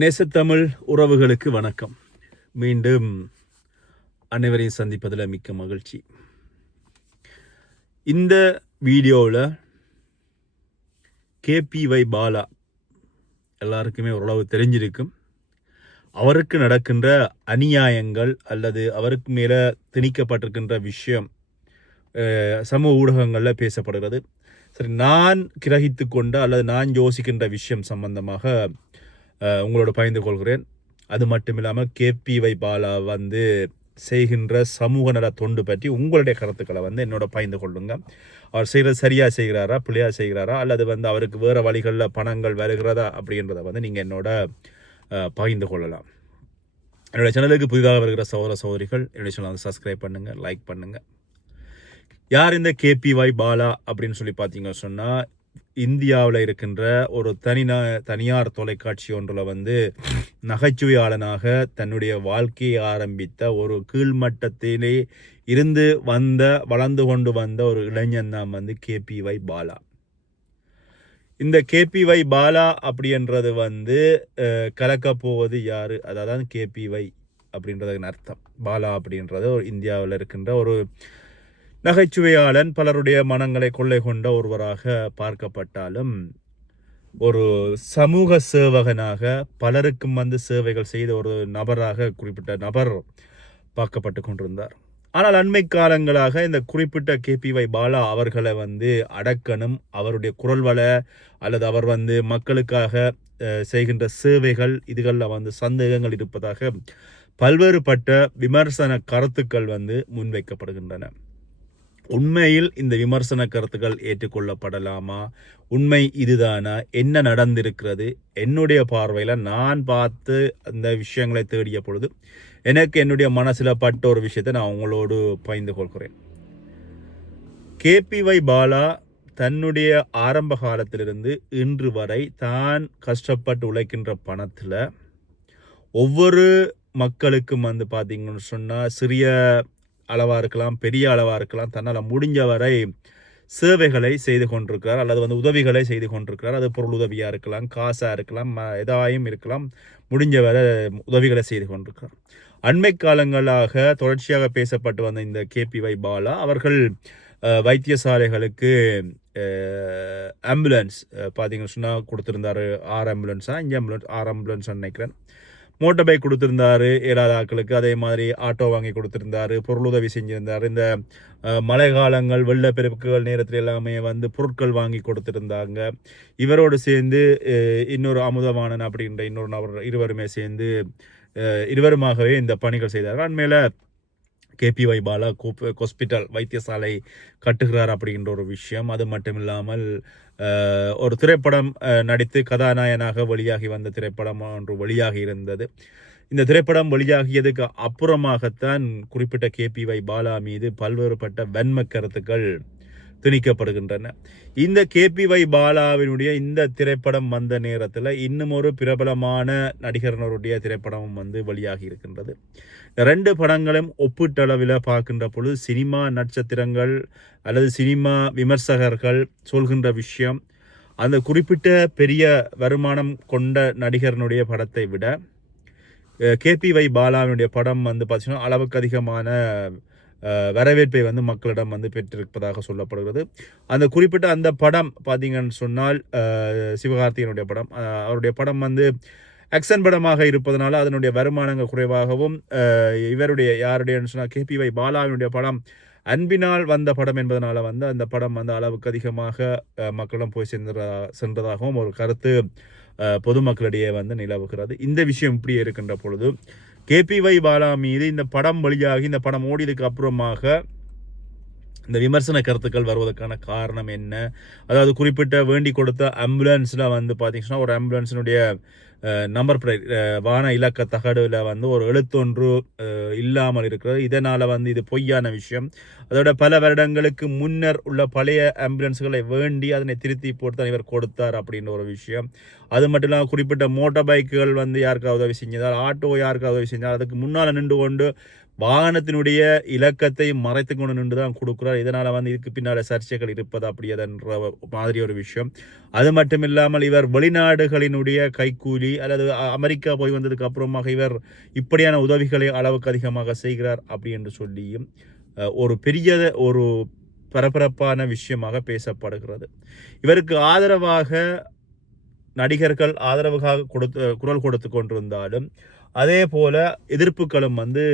நெசத்தமிழ் உறவுகளுக்கு வணக்கம். மீண்டும் அனைவரையும் சந்திப்பதில் மிக்க மகிழ்ச்சி. இந்த வீடியோவில் கேபிஒய் பாலா எல்லாருக்குமே ஓரளவு தெரிஞ்சிருக்கும். அவருக்கு நடக்கின்ற அநியாயங்கள் அல்லது அவருக்கு மேலே திணிக்கப்பட்டிருக்கின்ற விஷயம் சமூக ஊடகங்களில் பேசப்படுகிறது. சரி நான் கிரகித்து கொண்ட அல்லது நான் யோசிக்கின்ற விஷயம் சம்பந்தமாக உங்களோட பகிர்ந்து கொள்கிறேன். அது மட்டும் இல்லாமல் கேபிஒய் பாலா வந்து செய்கின்ற சமூக நல தொண்டு பற்றி உங்களுடைய கருத்துக்களை வந்து என்னோட பகிர்ந்து கொள்ளுங்க. அவர் செய்கிறது சரியாக செய்கிறாரா பிள்ளையாக செய்கிறாரா அல்லது வந்து அவருக்கு வேறு வழிகளில் பணங்கள் வருகிறதா அப்படின்றத வந்து நீங்கள் என்னோட பகிர்ந்து கொள்ளலாம். என்னோடய சேனலுக்கு புதிதாக வருகிற சகோதர சகோதரிகள் என்னுடைய சேனலை சப்ஸ்கிரைப் பண்ணுங்கள் லைக் பண்ணுங்கள் யார் இந்த கேபிஒய் பாலா அப்படின்னு சொல்லி பார்த்தீங்க சொன்னால் இந்தியாவில் இருக்கின்ற ஒரு தனிநா தனியார் தொலைக்காட்சி ஒன்றில் வந்து நகைச்சுவையாளனாக தன்னுடைய வாழ்க்கையை ஆரம்பித்த ஒரு கீழ்மட்டத்திலே இருந்து வந்த வளர்ந்து கொண்டு வந்த ஒரு இளைஞன் தான் வந்து கேபிஒய் பாலா. இந்த கேபிஒய் பாலா அப்படின்றது வந்து அஹ், கலக்கப் போவது யார் அதாவது கேபிஒய் அப்படின்றதுக்கு அர்த்தம். பாலா அப்படின்றது ஒரு இந்தியாவில் இருக்கின்ற ஒரு நகைச்சுவையாளன் பலருடைய மனங்களை கொள்ளை கொண்ட ஒருவராக பார்க்கப்பட்டாலும் ஒரு சமூக சேவகனாக பலருக்கும் வந்து சேவைகள் செய்த ஒரு நபராக குறிப்பிட்ட நபர் பார்க்கப்பட்டு கொண்டிருந்தார். ஆனால் அண்மை காலங்களாக இந்த குறிப்பிட்ட கேபிஒய் பாலா அவர்களை வந்து அடக்கணும் அவருடைய குரல் வள அல்லது அவர் வந்து மக்களுக்காக செய்கின்ற சேவைகள் இதுகளில் வந்து சந்தேகங்கள் இருப்பதாக பல்வேறுபட்ட விமர்சன கருத்துக்கள் வந்து முன்வைக்கப்படுகின்றன. உண்மையில் இந்த விமர்சன கருத்துக்கள் ஏற்றுக்கொள்ளப்படலாமா? உண்மை இதுதானா? என்ன நடந்திருக்கிறது? என்னுடைய பார்வையில் நான் பார்த்து அந்த விஷயங்களை தேடிய பொழுது எனக்கு என்னுடைய மனசில் பட்ட ஒரு விஷயத்தை நான் உங்களோடு பகிர்ந்து கொள்கிறேன். கேபிஒய் பாலா தன்னுடைய ஆரம்ப காலத்திலிருந்து இன்று வரை தான் கஷ்டப்பட்டு உழைக்கின்ற பணத்தில் ஒவ்வொரு மக்களுக்கும் வந்து பார்த்தீங்கன்னு சொன்னால் சிறிய அளவாக இருக்கலாம் பெரிய அளவாக இருக்கலாம் தன்னால் முடிஞ்ச வரை சேவைகளை செய்து கொண்டிருக்கிறார். அல்லது வந்து உதவிகளை செய்து கொண்டிருக்கிறார். அது பொருள் உதவியாக இருக்கலாம் காசாக இருக்கலாம் ம- எதாயும் இருக்கலாம். முடிஞ்ச வரை உதவிகளை செய்து கொண்டிருக்கிறார். அண்மை காலங்களாக தொடர்ச்சியாக பேசப்பட்டு வந்த இந்த கேபிஒய் பாலா அவர்கள் வைத்தியசாலைகளுக்கு ஆம்புலன்ஸ் பார்த்தீங்கன்னு சொன்னால் கொடுத்துருந்தாரு. ஆறு ஆம்புலன்ஸாக அஞ்சு ஆம்புலன்ஸ் ஆறு ஆம்புலன்ஸ் நினைக்கிறேன். மோட்டர் பைக் கொடுத்துருந்தாரு ஏழாத ஆக்களுக்கு அதே மாதிரி ஆட்டோ வாங்கி கொடுத்துருந்தாரு பொருளுதவி செஞ்சுருந்தார். இந்த மழை காலங்கள் வெள்ளப்பெருக்குகள் நேரத்தில் எல்லாமே வந்து பொருட்கள் வாங்கி கொடுத்துருந்தாங்க. இவரோடு சேர்ந்து இன்னொரு அமுதவாணன் அப்படின்ற இன்னொரு நபர் இருவருமே சேர்ந்து இருவருமாகவே இந்த பணிகள் செய்தார்கள். அண்மையில் கேபிஒய் பாலா கோப் ஹாஸ்பிட்டல் வைத்தியசாலை கட்டுகிறார் அப்படின்ற ஒரு விஷயம். அது மட்டும் இல்லாமல் ஒரு திரைப்படம் நடித்து கதாநாயகனாக வெளியாகி வந்த திரைப்படம் ஒன்று வெளியாகி இருந்தது. இந்த திரைப்படம் வெளியாகியதுக்கு அப்புறமாகத்தான் குறிப்பிட்ட கேபிஒய் பாலா மீது பல்வேறுபட்ட வன்ம கருத்துக்கள் திணிக்கப்படுகின்றன. இந்த கேபிஒய் பாலாவினுடைய இந்த திரைப்படம் வந்த நேரத்தில் இன்னும் ஒரு பிரபலமான நடிகரனுடைய திரைப்படமும் வந்து வெளியாகி இருக்கின்றது. ரெண்டு படங்களும் ஒப்பீட்டளவில் பார்க்கின்ற பொழுது சினிமா நட்சத்திரங்கள் அல்லது சினிமா விமர்சகர்கள் சொல்கின்ற விஷயம் அந்த குறிப்பிட்ட பெரிய வருமானம் கொண்ட நடிகரனுடைய படத்தை விட கேபிஒய் பாலாவினுடைய படம் வந்து பார்த்தீங்கன்னா அளவுக்கு அதிகமான வரவேற்பை வந்து மக்களிடம் வந்து பெற்றிருப்பதாக சொல்லப்படுகிறது. அந்த குறிப்பிட்ட அந்த படம் பார்த்தீங்கன்னு சொன்னால் சிவகார்த்திகனுடைய படம். அவருடைய படம் வந்து ஆக்ஷன் படமாக இருப்பதனால அதனுடைய வருமானங்கள் குறைவாகவும் இவருடைய யாருடையன்னு சொன்னால் கேபிஒய் பாலாவினுடைய படம் அன்பினால் வந்த படம் என்பதனால வந்து அந்த படம் வந்து அளவுக்கு அதிகமாக மக்களிடம் போய் சென்றதா சென்றதாகவும் ஒரு கருத்து பொதுமக்களிடையே வந்து நிலவுகிறது. இந்த விஷயம் இப்படி இருக்கின்ற பொழுது கேபிஒய் பாலா மீது இந்த படம் வழியாகி இந்த படம் ஓடியதுக்கு அப்புறமாக இந்த விமர்சன கருத்துக்கள் வருவதற்கான காரணம் என்ன? அதாவது குறிப்பிட்ட வேண்டி கொடுத்த ஆம்புலன்ஸில் வந்து பார்த்தீங்கன்னா ஒரு ஆம்புலன்ஸினுடைய நம்பர் பிளேட் வான இலக்க தகடுல வந்து ஒரு எழுத்தொன்று இல்லாமல் இருக்கிறது. இதனால் வந்து இது பொய்யான விஷயம். அதோட பல வருடங்களுக்கு முன்னர் உள்ள பழைய ஆம்புலன்ஸ்களை வேண்டி அதனை திருத்தி போட்டு தான் இவர் கொடுத்தார் அப்படின்ற ஒரு விஷயம். அது மட்டும் இல்லாமல் குறிப்பிட்ட மோட்டார் பைக்குகள் வந்து யாருக்காவது உதவி செஞ்சால் ஆட்டோ யாருக்காவது உதவி செஞ்சால் அதுக்கு முன்னால் நின்று கொண்டு வாகனத்தினுடைய இலக்கத்தை மறைத்து கொண்டு நின்று தான் கொடுக்குறார். இதனால் வந்து இதுக்கு பின்னால் சர்ச்சைகள் இருப்பது அப்படியதன்ற மாதிரி ஒரு விஷயம். அது மட்டும் இல்லாமல் இவர் வெளிநாடுகளினுடைய கைக்கூலி அல்லது அமெரிக்கா போய் வந்ததுக்கு அப்புறமாக இவர் இப்படியான உதவிகளை அளவுக்கு அதிகமாக செய்கிறார் அப்படி என்று சொல்லியும் ஒரு பெரிய ஒரு பரபரப்பான விஷயமாக பேசப்படுகிறது. இவருக்கு ஆதரவாக நடிகர்கள் ஆதரவுக்காக கொடுத்து குரல் கொடுத்து கொண்டிருந்தாலும் அதே போல் எதிர்ப்புகளும் வந்து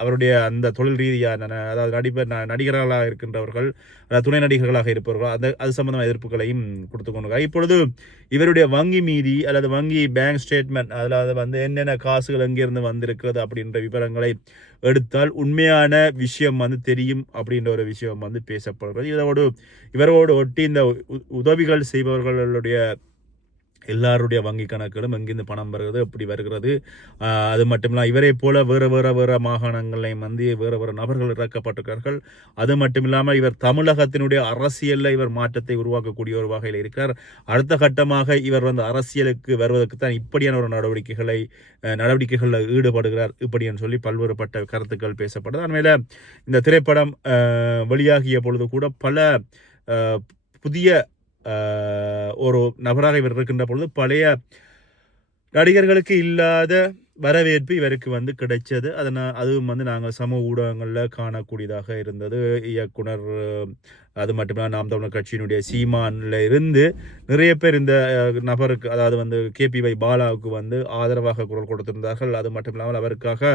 அவருடைய அந்த தொழில் ரீதியான ந- அதாவது நடிப்பர் ந- நடிகர்களாக இருக்கின்றவர்கள் அதாவது துணை நடிகர்களாக இருப்பவர்கள் அந்த அது சம்பந்தமான எதிர்ப்புகளையும் கொடுத்து கொண்டு இப்பொழுது இவருடைய வங்கி மீதி அல்லது வங்கி பேங்க் ஸ்டேட்மெண்ட் அதில் வந்து என்னென்ன காசுகள் எங்கேருந்து வந்திருக்கிறது அப்படின்ற விவரங்களை எடுத்தால் உண்மையான விஷயம் வந்து தெரியும் அப்படின்ற ஒரு விஷயம் வந்து பேசப்படுகிறது. இதோடு இவரோடு ஒட்டி இந்த உ- உதவிகள் செய்பவர்களுடைய எல்லாருடைய வங்கி கணக்குகளும் எங்கேருந்து பணம் வருகிறது எப்படி வருகிறது? அது மட்டும் இல்லாமல் இவரை போல வேறு வேறு வேறு மாகாணங்களையும் வந்து வேறு வேறு நபர்கள் இறக்கப்பட்டிருக்கிறார்கள். அது மட்டும் இல்லாமல் இவர் தமிழகத்தினுடைய அரசியலில் இவர் மாற்றத்தை உருவாக்கக்கூடிய ஒரு வகையில் இருக்கிறார். அடுத்த கட்டமாக இவர் வந்து அரசியலுக்கு வருவதற்கு தான் இப்படியான ஒரு நடவடிக்கைகளை நடவடிக்கைகளில் ஈடுபடுகிறார் இப்படின்னு சொல்லி பல்வேறுபட்ட கருத்துக்கள் பேசப்படுது. அண்மையில் இந்த திரைப்படம் வெளியாகிய பொழுது கூட பல புதிய ஒரு நபராக இவர் இருக்கின்ற பொழுது பழைய நடிகர்களுக்கு இல்லாத வரவேற்பு இவருக்கு வந்து கிடைச்சது. அதனால் அதுவும் வந்து நாங்கள் சமூக ஊடகங்களில் காணக்கூடியதாக இருந்தது. இயக்குனர் அது மட்டுமில்லாமல் நாம் தமிழர் கட்சியினுடைய சீமானில் இருந்து நிறைய பேர் இந்த நபருக்கு அதாவது வந்து கேபி வை பாலாவுக்கு வந்து ஆதரவாக குரல் கொடுத்திருந்தார்கள். அது மட்டும் இல்லாமல் அவருக்காக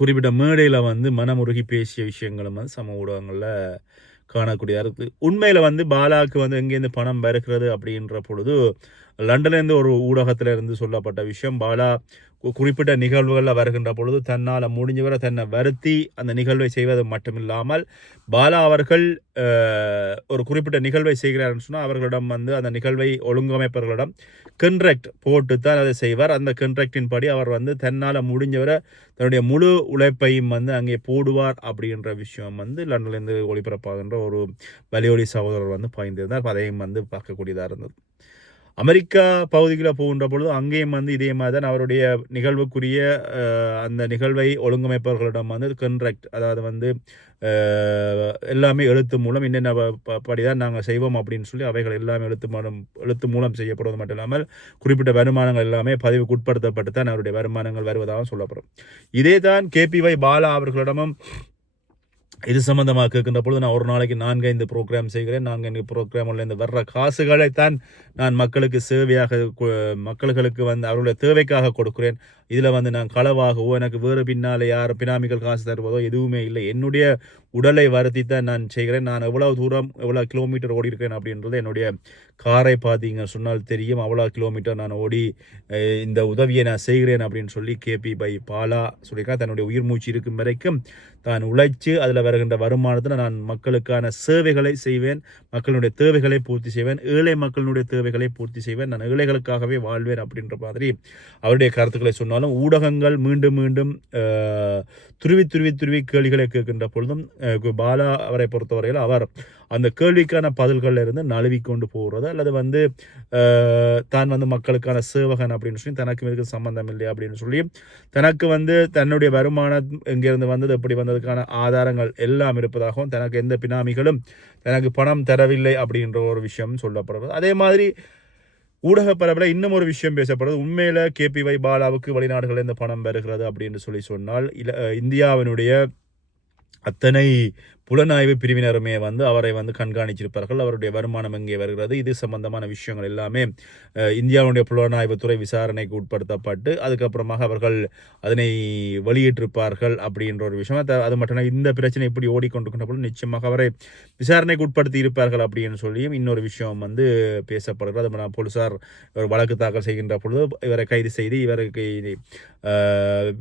குறிப்பிட்ட மேடையில் வந்து மனமுருகி பேசிய விஷயங்களும் வந்து சமூக ஊடகங்களில் காணக்கூடியதாக இருக்குது. உண்மையில் வந்து பாலாவுக்கு வந்து எங்கேருந்து பணம் வருகிறது அப்படின்ற பொழுது லண்டன்லேருந்து ஒரு ஊடகத்தில் இருந்து சொல்லப்பட்ட விஷயம். பாலா கு- குறிப்பிட்ட நிகழ்வுகளில் வருகின்ற பொழுது தன்னால் முடிஞ்சவரை தன்னை வருத்தி அந்த நிகழ்வை செய்வது மட்டுமில்லாமல் பாலா அவர்கள் ஒரு குறிப்பிட்ட நிகழ்வை செய்கிறார்னு சொன்னால் அவர்களிடம் வந்து அந்த நிகழ்வை ஒழுங்கமைப்பவர்களிடம் கண்ட்ராக்ட் போட்டு தான் அதை செய்வார். அந்த கண்ட்ராக்டின் படி அவர் வந்து தன்னால் முடிஞ்சவரை தன்னுடைய முழு உழைப்பையும் வந்து அங்கே போடுவார் அப்படின்ற விஷயம் வந்து லண்டன்லேருந்து ஒளிபரப்பாகின்ற ஒரு வலியொலி சகோதரர் வந்து பாய்ந்திருந்தார். அதையும் வந்து பார்க்கக்கூடியதாக இருந்தது. அமெரிக்கா பகுதியில் போகின்ற பொழுது அங்கேயும் வந்து இதே மாதிரி தான் அவருடைய நிகழ்வுக்குரிய அந்த நிகழ்வை ஒழுங்கமைப்பவர்களிடம் வந்து கன்ட்ராக்ட் அதாவது வந்து எல்லாமே எழுத்து மூலம் என்னென்ன ப- தான் நாங்கள் செய்வோம் அப்படின்னு சொல்லி அவைகள் எல்லாமே எழுத்து மூலம் எழுத்து மூலம் செய்யப்படுவது மட்டும் இல்லாமல் குறிப்பிட்ட வருமானங்கள் எல்லாமே பதிவுக்கு உட்படுத்தப்பட்டு தான் அவருடைய வருமானங்கள் வருவதாகவும் சொல்லப்படும். இதே தான் கேபிஒய் பாலா அவர்களிடமும் இது சம்மந்தமாக கேட்கின்ற பொழுது நான் ஒரு நாளைக்கு நான்கு ஐந்து ப்ரோக்ராம் செய்கிறேன். நான்கைந்து ப்ரோக்ராமில் இந்த வர்ற காசுகளை தான் நான் மக்களுக்கு சேவையாக மக்களுக்கு வந்து அவருடைய தேவைக்காக கொடுக்கிறேன். இதில் வந்து நான் களவாகவோ எனக்கு வேறு பின்னால் யார் பினாமிகள் காசு தருவதோ எதுவுமே இல்லை. என்னுடைய உடலை வருத்தி தான் நான் செய்கிறேன். நான் எவ்வளோ தூரம் எவ்வளோ கிலோமீட்டர் ஓடி இருக்கிறேன் அப்படின்றது என்னுடைய காரை பார்த்தீங்க சொன்னால் தெரியும். அவ்வளோ கிலோமீட்டர் நான் ஓடி இந்த உதவியை நான் செய்கிறேன் அப்படின்னு சொல்லி கேபி பை பாலா சொல்லியிருக்கா. தன்னுடைய உயிர் மூச்சு இருக்கும் வரைக்கும் தான் உழைச்சு அதில் வருகின்ற வருமானத்தில் நான் மக்களுக்கான சேவைகளை செய்வேன். மக்களுடைய தேவைகளை பூர்த்தி செய்வேன். ஏழை மக்களுடைய தேவைகளை பூர்த்தி செய்வேன். நான் ஏழைகளுக்காகவே வாழ்வேன் அப்படின்ற மாதிரி அவருடைய கருத்துக்களை சொன்னாலும் ஊடகங்கள் மீண்டும் மீண்டும் துருவி துருவி துருவி கேள்விகளை கேட்கின்ற பொழுதும் பாலா அவரை பொறுத்தவரையில் அவர் அந்த கேள்விக்கான பதில்களில் இருந்து நழுவி கொண்டு போகிறது. அல்லது வந்து தான் வந்து மக்களுக்கான சேவகன் அப்படின்னு சொல்லி தனக்கு இதுக்கு சம்பந்தம் இல்லை அப்படின்னு சொல்லி தனக்கு வந்து தன்னுடைய வருமானம் இங்கேருந்து வந்தது எப்படி வந்ததுக்கான ஆதாரங்கள் எல்லாம் இருப்பதாகவும் தனக்கு எந்த பினாமிகளும் தனக்கு பணம் தரவில்லை அப்படின்ற ஒரு விஷயம் சொல்லப்படுறது அதே மாதிரி ஊடக பரப்பில் இன்னும் ஒரு விஷயம் பேசப்படுறது உண்மையில் கேபிஒய் பாலாவுக்கு வெளிநாடுகளில் இந்த பணம் வருகிறது அப்படின்னு சொல்லி சொன்னால் இல இந்தியாவினுடைய அத்தனை புலனாய்வு பிரிவினருமே வந்து அவரை வந்து கண்காணிச்சிருப்பார்கள். அவருடைய வருமானம் எங்கே வருகிறது? இது சம்பந்தமான விஷயங்கள் எல்லாமே இந்தியாவுடைய புலனாய்வுத்துறை விசாரணைக்கு உட்படுத்தப்பட்டு அதுக்கப்புறமாக அவர்கள் அதனை வெளியிட்டிருப்பார்கள் அப்படின்ற ஒரு விஷயம். அது மட்டும் இந்த பிரச்சனை இப்படி ஓடிக்கொண்டிருக்கின்ற பொழுது நிச்சயமாக அவரை விசாரணைக்கு உட்படுத்தி இருப்பார்கள் அப்படின்னு சொல்லியும் இன்னொரு விஷயம் வந்து பேசப்படுகிறது. அது மட்டும் போலீசார் வழக்கு தாக்கல் செய்கின்ற பொழுது இவரை கைது செய்து இவருக்கு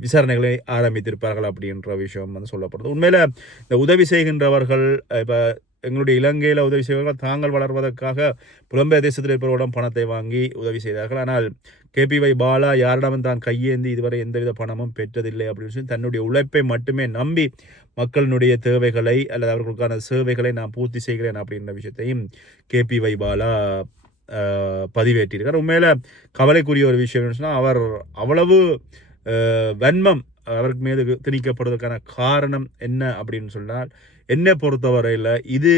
விசாரணைகளை ஆரம்பித்திருப்பார்கள் அப்படின்ற விஷயம் வந்து சொல்லப்படுது. உண்மையில் இந்த உதவி இருக்கின்றவர்கள் இப்போ எங்களுடைய இலங்கையில் உதவி செய்வர்கள் தாங்கள் வளர்வதற்காக புலம்பெயர் தேசத்தில் இருப்பவரிடம் பணத்தை வாங்கி உதவி செய்தார்கள். ஆனால் கேபிஒய் பாலா யாரிடமும் தான் கையேந்தி இதுவரை எந்தவித பணமும் பெற்றதில்லை அப்படின்னு சொல்லி தன்னுடைய உழைப்பை மட்டுமே நம்பி மக்களினுடைய தேவைகளை அல்லது அவர்களுக்கான சேவைகளை நான் பூர்த்தி செய்கிறேன் அப்படின்ற விஷயத்தையும் கேபிஒய் பாலா பதிவேற்றியிருக்கார். உண்மையில் கவலைக்குரிய ஒரு விஷயம் என்னன்னு அவர் அவ்வளவு வன்மம் அவருக்கு மீது திணிக்கப்படுவதற்கான காரணம் என்ன அப்படின்னு சொன்னால் என்னை பொறுத்தவரையில் இது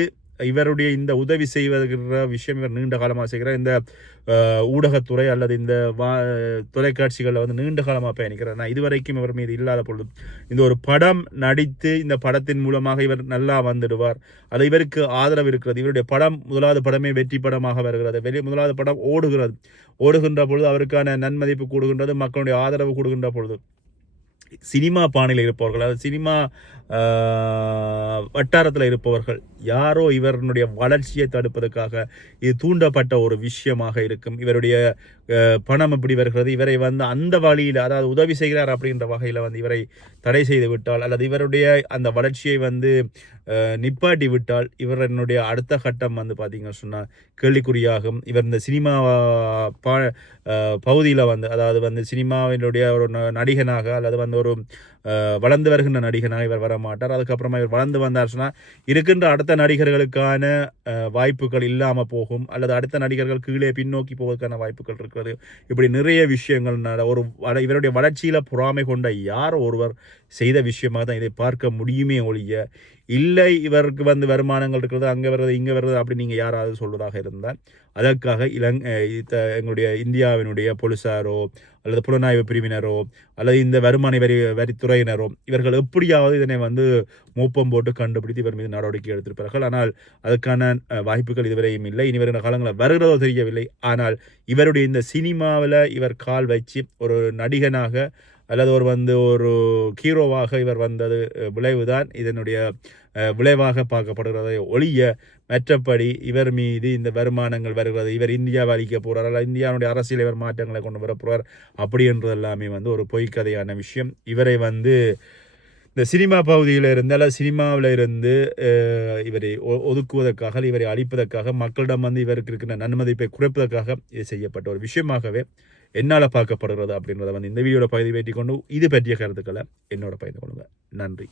இவருடைய இந்த உதவி செய்வதற்கிற விஷயம் இவர் நீண்ட காலமாக செய்கிறார். இந்த ஊடகத்துறை அல்லது இந்த வா தொலைக்காட்சிகளில் வந்து நீண்ட காலமாக பயணிக்கிறார். நான் இதுவரைக்கும் இவர் மீது இல்லாத பொழுது இந்த ஒரு படம் நடித்து இந்த படத்தின் மூலமாக இவர் நல்லா வந்துடுவார். அது இவருக்கு ஆதரவு இருக்கிறது. இவருடைய படம் முதலாவது படமே வெற்றி படமாக வருகிறது. வெளி முதலாவது படம் ஓடுகிறது. ஓடுகின்ற பொழுது அவருக்கான நன்மதிப்பு கூடுகின்றது மக்களுடைய ஆதரவு கூடுகின்ற பொழுது. சினிமா பாணியில் இருப்பவர்கள் அதாவது சினிமா வட்டாரத்தில் இருப்பவர்கள் யாரோ இவருடைய வளர்ச்சியை தடுப்பதற்காக இது தூண்டப்பட்ட ஒரு விஷயமாக இருக்கும். இவருடைய பணம் எப்படி வருகிறது இவரை வந்து அந்த வழியில் அதாவது உதவி செய்கிறார் அப்படின்ற வகையில் வந்து இவரை தடை செய்து விட்டால் அல்லது இவருடைய அந்த வளர்ச்சியை வந்து நிப்பாட்டி விட்டால் இவர் என்னுடைய அடுத்த கட்டம் வந்து பார்த்தீங்கன்னு சொன்னால் கேள்விக்குறியாகும். இவர் இந்த சினிமா பா பகுதியில் வந்து அதாவது வந்து சினிமாவினுடைய ஒரு நடிகனாக அல்லது வந்து ஒரு வளர்ந்து வருகின்ற நடிகனாக இவர் வர மாட்டார் அதுக்கப்புறமா இவர் வளர்ந்து வந்தார் சொன்னால் இருக்கின்ற அடுத்த நடிகர்களுக்கான வாய்ப்புகள் இல்லாமல் போகும். அல்லது அடுத்த நடிகர்கள் கீழே பின்னோக்கி போவதற்கான வாய்ப்புகள் இருக்கிறது. இப்படி நிறைய விஷயங்கள் ஒரு வள- இவருடைய வளர்ச்சியில் பொறாமை கொண்ட யார் ஒருவர் செய்த விஷயமாக தான் இதை பார்க்க முடியுமே ஒழிய இல்லை இவருக்கு வந்து வருமானங்கள் இருக்கிறது அங்கே வர்றது இங்கே வருது அப்படி நீங்கள் யாராவது சொல்வதாக இருந்தால் அதற்காக இலங் த எங்களுடைய இந்தியாவினுடைய போலீஸாரோ அல்லது புலனாய்வு பிரிவினரோ அல்லது இந்த வருமான வரி வரித்துறையினரோ இவர்கள் எப்படியாவது இதனை வந்து மூப்பம் போட்டு கண்டுபிடித்து இவர் மீது நடவடிக்கை எடுத்திருப்பார்கள். ஆனால் அதற்கான வாய்ப்புகள் இதுவரையும் இல்லை. இனி வருகிற காலங்களில் வருகிறதோ தெரியவில்லை. ஆனால் இவருடைய இந்த சினிமாவில் இவர் கால் வச்சு ஒரு நடிகனாக அல்லது ஒரு வந்து ஒரு ஹீரோவாக இவர் வந்தது விளைவுதான் இதனுடைய விளைவாக பார்க்கப்படுகிறதை ஒழிய மற்றபடி இவர் மீது இந்த வருமானங்கள் வருகிறது இவர் இந்தியாவை அழிக்க போகிறார் அல்ல இந்தியாவுடைய அரசியல் இவர் மாற்றங்களை கொண்டு வர போகிறார் அப்படின்றது எல்லாமே வந்து ஒரு பொய்க்கதையான விஷயம். இவரை வந்து இந்த சினிமா பகுதியில் இருந்து அல்ல சினிமாவில் இருந்து இவரை ஒ- ஒதுக்குவதற்காக இவரை அழிப்பதற்காக மக்களிடம் வந்து இவருக்கு இருக்கிற நன்மதிப்பை குறைப்பதற்காக இது செய்யப்பட்ட ஒரு விஷயமாகவே என்னால் பார்க்கப்படுகிறது அப்படின்றத வந்து இந்த வீடியோவில் பதிவேற்றி கொண்டு இது பற்றிய கருத்துக்களை என்னோட பகிர்ந்து கொள்ளுங்கள் நன்றி.